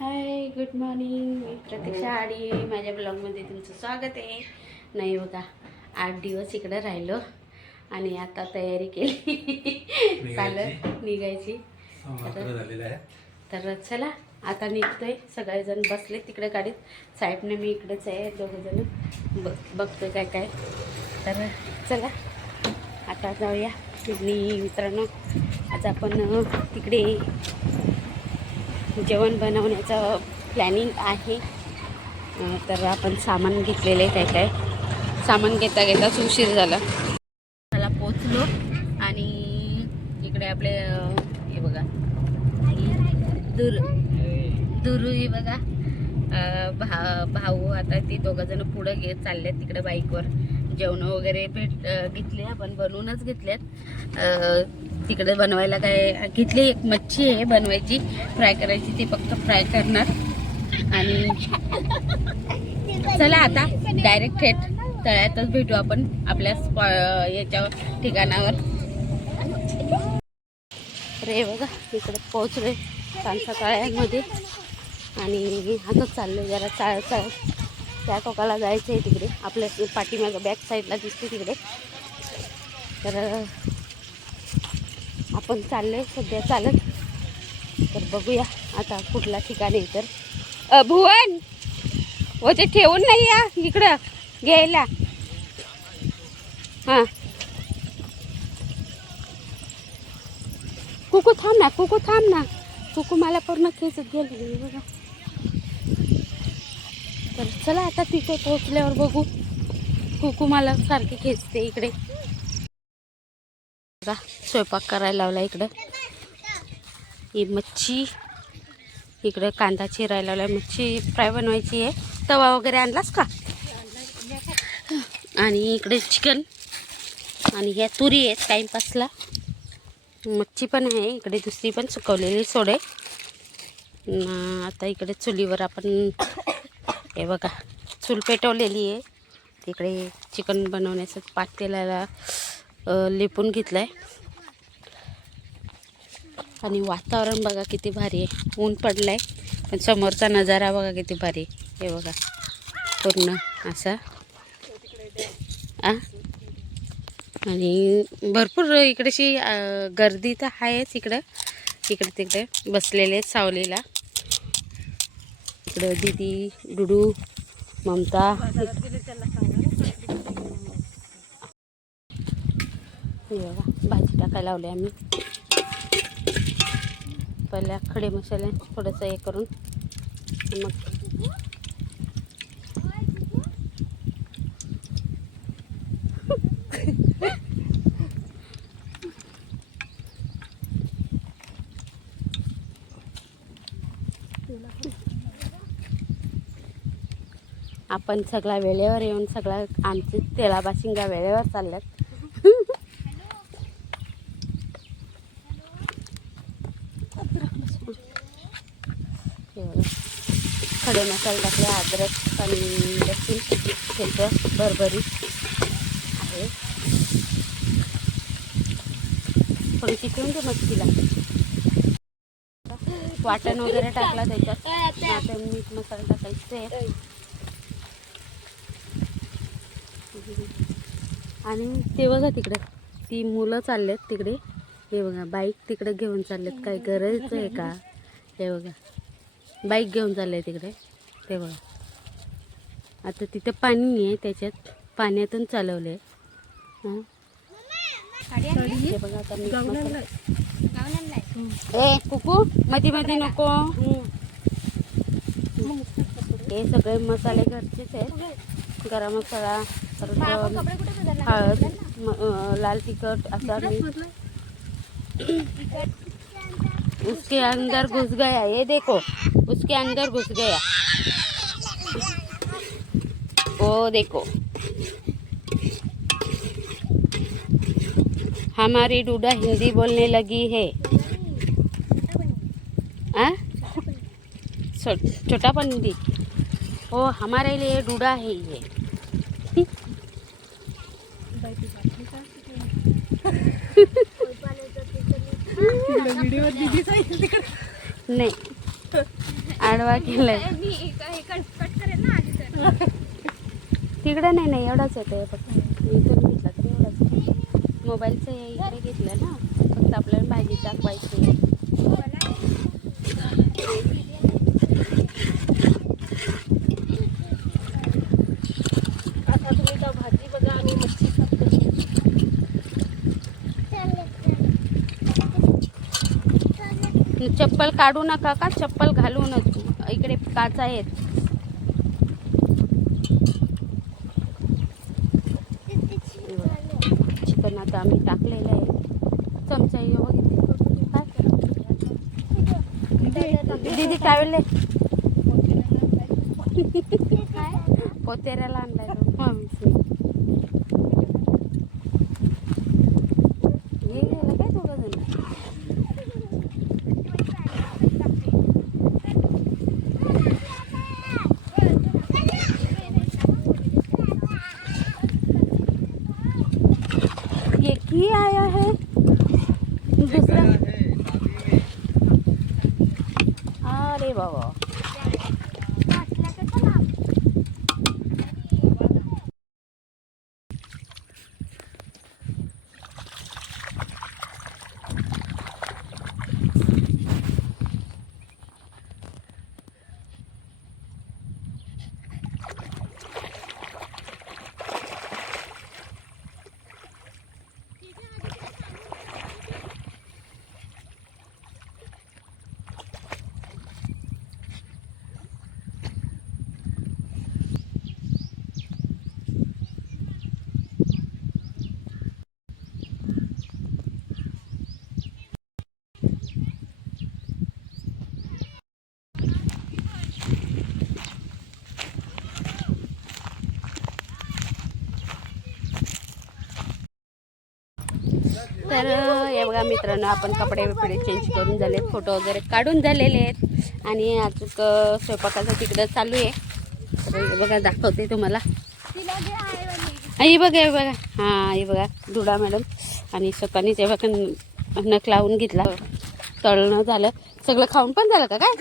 हाय, good morning. मी प्रतीक्षा आडी. माझ्या ब्लॉगमध्ये तुमचं स्वागत आहे. नाही बघा, 8 दिवस इकडं राहिलो आणि आता तयारी केली चालत निघायची. तर चला आता निघतोय. सगळेजण बसले तिकडे गाडीत. साहेबने मी इकडेच आहे. दोघंजण बघतोय काय काय. तर चला आता जाऊया. मित्रांनो, आज आपण तिकडे जेवण बनवण्याचं प्लॅनिंग आहे. तर आपण सामान घेतलेलं आहे. काय काय सामान घेता घेताच उशीर झाला. मला पोचलो आणि इकडे आपले हे बघा दुरू हे बघा भाऊ. आता ते दोघंजण पुढं घेत चाललेत तिकडे बाईकवर. जेवण वगैरे घेतले, आपण बनवूनच घेतल्यात. तिकडे बनवायला काय घेतली, एक मच्छी आहे बनवायची, फ्राय करायची. ती फक्त फ्राय करणार. आणि चला आता डायरेक्ट थेट तळ्यातच भेटू आपण आपल्या याच्या ठिकाणावर. रे बघा इकडे पोहोचलोय सांसा तळ्यामध्ये आणि आता चाललोय जरा चालत त्या टोकाला जायचं आहे. तिकडे आपल्या पाठीमागं बॅक साईडला दिसते तिकडे. तर आपण चाललोय सध्या चालत. तर बघूया आता कुठला ठिकाण आहे. तर भुवन हो ते ठेवून नाही या इकडं घ्यायला. हां कुकू थांब ना, कुकू मला पूर्ण खेचत गेली बघा. तर चला आता तिथे पोहोचल्यावर बघू. कुकू मला सारखी खेचते इकडे. बघा स्वयंपाक करायला लावला इकडं. ही मच्छी इकडे, कांदा चिरायला लावला. मच्छी फ्राय बनवायची आहे. तवा वगैरे आणलास का? आणि इकडे चिकन आणि ह्या तुरी आहेत टाईमपासला. मच्छी पण आहे इकडे, दुसरी पण सुकवलेली सोडे. आता इकडे चुलीवर आपण हे बघा चूल पेटवलेली आहे. तिकडे चिकन बनवण्याचं पातेल्याला लेपून घेतलं आहे. आणि वातावरण बघा किती भारी आहे. ऊन पडलं आहे पण समोरचा नजारा बघा किती भारी आहे. हे बघा पूर्ण असा आणि भरपूर इकडेशी गर्दी तर आहेच. इकडे तिकडे बसलेले आहेत सावलीला. इकडे दीदी, डुडू, ममता. बघा भाजी टाकायला लावली आम्ही. पहिल्या खडे मसाले थोडंसं हे करून मग आपण सगळा वेळेवर येऊन सगळा आमची तेलाबाशिंगा वेळेवर चालल्यात. खडे मसाले टाकले, अद्रक आणि लसूण त्याचं भरभरीत आहे. थोडी चिकवून दे मच्छीला. वाटण वगैरे टाकला त्याच्यात. आता मीठ मसाला टाकायचे आणि ते बघा तिकडे ती मुलं चाललेत तिकडे. हे बघा बाईक तिकडे घेऊन चाललेत. काय गरज आहे का? हे बघा बाईक घेऊन चालले तिकडे. ते बघा आता तिथं पाणी आहे, त्याच्यात पाण्यातून चालवले. हे बघा आता मीठ मसाला. ए कुकू मध्ये मध्ये नको. हे सगळे मसाले घरचेच आहेत. गरम मसाला, हळद, लाल तिखट असा मीठ. उसके अंदर घुस गया, ये देखो उसके अंदर घुस गया. वो देखो हमारी डूडा हिंदी बोलने लगी है. छोटा पंडी ओ हमारे लिए डूडा है ये. नाही आडवा केलाय. तिकडे नाही एवढाच येतोय फक्त. इथं घेतला तर एवढाच. मोबाईलचं इकडे घेतलं ना, फक्त आपल्याला भाजी दाखवायची. आता तुम्ही का भाजी बघा आणि मच्छी खातो. चप्पल काढू नका का, चप्पल घालूनच. इकडे काच आहेत. चिकन आता आम्ही टाकलेलं आहे. चमचा दीदी ट्रॅव्हल पोतेऱ्याला आणलाय हे गेलं काय दोघं जण. ये की आया है दूसरा. अरे बाबा तर हे बघा मित्रांनो, आपण कपडे बिपडे चेंज करून झाले, फोटो वगैरे काढून झालेले आहेत आणि अजून स्वयंपाकाचं तिकडं चालू आहे. तर हे बघा दाखवते तुम्हाला. ही बघा हे बघा, हां हे बघा धुडा मॅडम. आणि स्वतःने ते बघा नख लावून घेतला. तळणं झालं, सगळं खाऊन पण झालं का काय.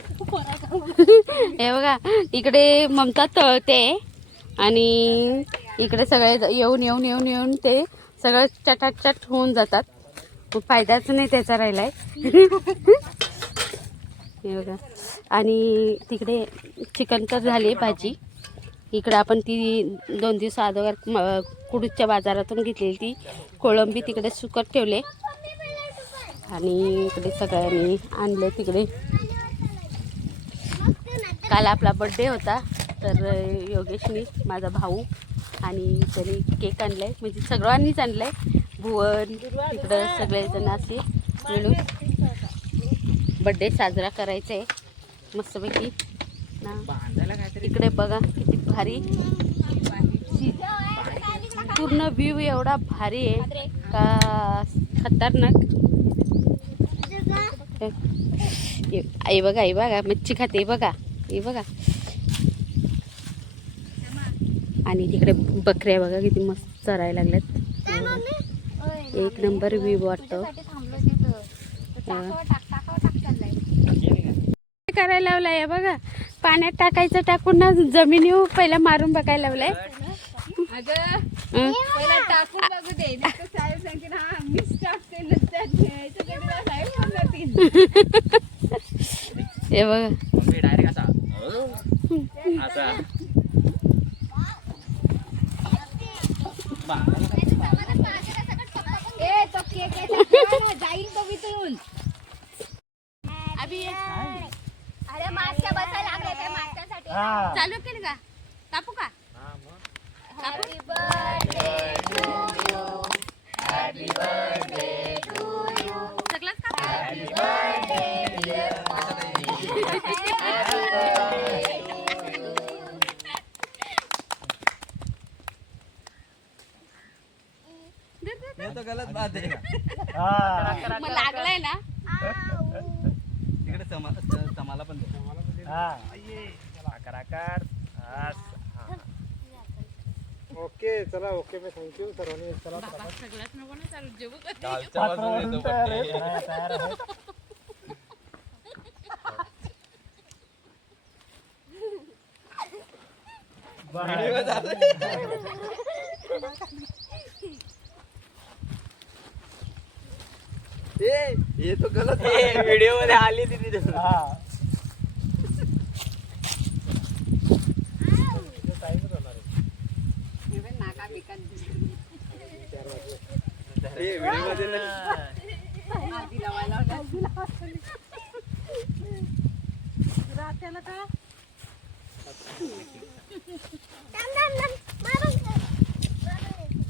हे बघा इकडे ममता तळते आणि इकडे सगळे येऊन येऊन येऊन येऊन ते सगळं चटाचट होऊन जातात. फायदाच नाही त्याचा राहिलाय. हे बघा. आणि तिकडे चिकन तर झाली भाजी. इकडं आपण ती 2 दिवस अगोदर कुडूच्या बाजारातून घेतलेली ती कोळंबी तिकडे सुकत ठेवले. आणि इकडे सगळ्यांनी आणले. तिकडे काल आपला बड्डे होता, तर योगेशनी माझा भाऊ आणि त्याने केक आणलाय, म्हणजे सगळ्यांनीच आणलाय. भुवन तिकडं सगळेजण असे मिळून बड्डे साजरा करायचा आहे मस्तपैकी ना. इकडे बघा किती भारी पूर्ण व्ह्यू एवढा भारी आहे का खतरनाक. आई बघा मच्छी खाते बघा, हे बघा. आणि तिकडे बकऱ्या बघा किती मस्त चरायला लागल्यात. एक नंबर व्ह्यू वाटतो. करायला लावलाय बघा, पाण्यात टाकायचं टाकून ना जमिनीवर पहिला मारून बघायला लावलाय. हे बघा चालू केलं का, कापू का. सगळंच ये तो गलत बात है. मग लागलाय ना तिकडे समाला पण ओके चला, ओके मी थँक्यू सर्वांनी. चला सगळ्यात नको ना चालू जेवू तयार आहे. ये तो गलत व्हिडिओ मध्ये आली ती तिथे.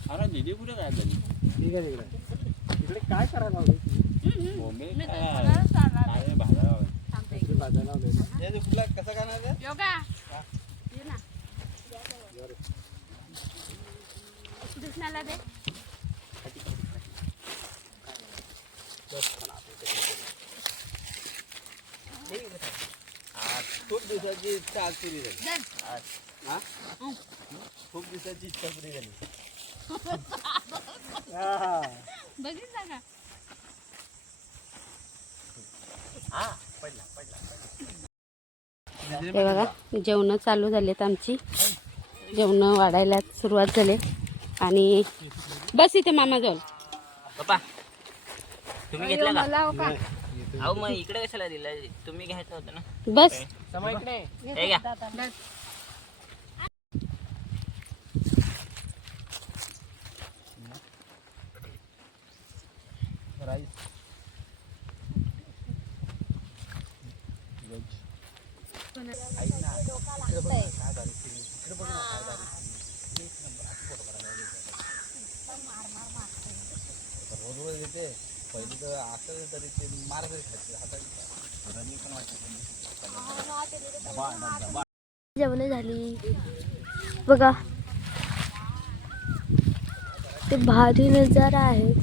अरे दीदी कुठे काय झाली? ठीक आहे तिकडे इकडे काय करायला लावलं बोंबे काय भाजा भाजायला लावलं हे तुला कसं करणार आहे? खूप दिवसाची इच्छा आज पुरी झाली. हा? खूप दिवसाची इच्छा पुरी झाली. हे बघा जेवण चालू झालेत आमची. जेवण वाढायला सुरुवात झाली आणि बस इथे मामा जाऊन पप्पा तुम्ही घेतला का? अहो मग इकडे कशाला दिलं? तुम्ही घ्यायचं होतं ना. बस हे घ्या. पहिली तर असं तरी ते मार्ग जेवण झाली बघा. ते भारी नजारा आहे,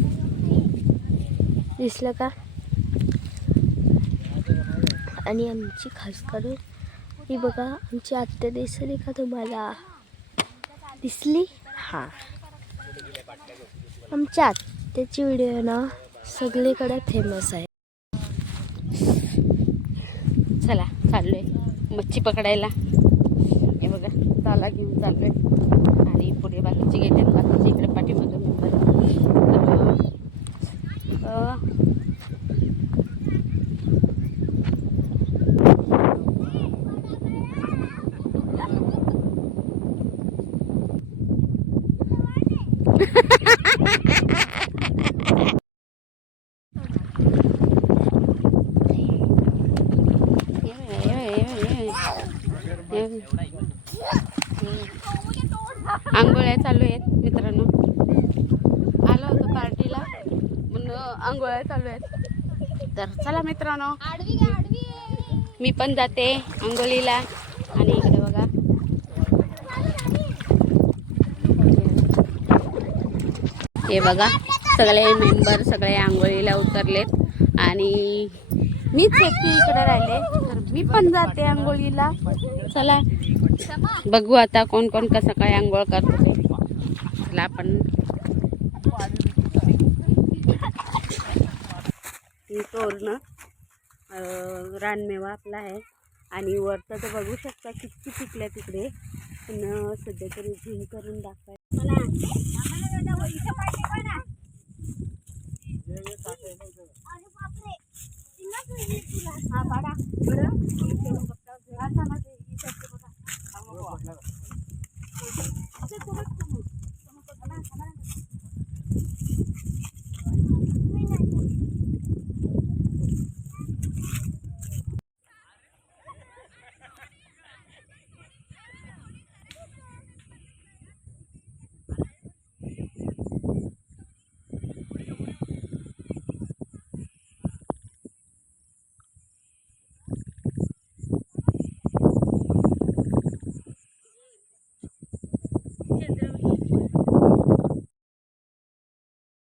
दिसलं का? आणि आमची खास करून ही बघा आमची आत्या दिसली का तुम्हाला? दिसली? हां, आमच्या आत्याची व्हिडिओ ना सगळीकडे फेमस आहे. चला चाललोय मच्छी पकडायला. हे बघा ताला घेऊन चाललोय आणि पुढे बाकीचे गेले. बाकीचे इकडे पाठीमागं मेंबर. आंघोळ्या चालू आहेत मित्रांनो. आलो होतो पार्टीला म्हणून आंघोळ्या चालू आहेत. तर चला मित्रांनो मी पण जाते आंघोळीला. आणि इकडे बघा हे बघा सगळे मेंबर सगळे आंघोळीला उतरलेत आणि मीच एकटी इकडे राहिले. तर मी पण जाते आंघोळीला. चला बघू आता कोण कोण कसं काय आंघोळ करतो ते. चला आपण तोरणं रानमेवा आपला आहे आणि वरचं तर बघू शकता किती पिकल्या तिकडे. पण सध्या तरी झूम करून दाखवाय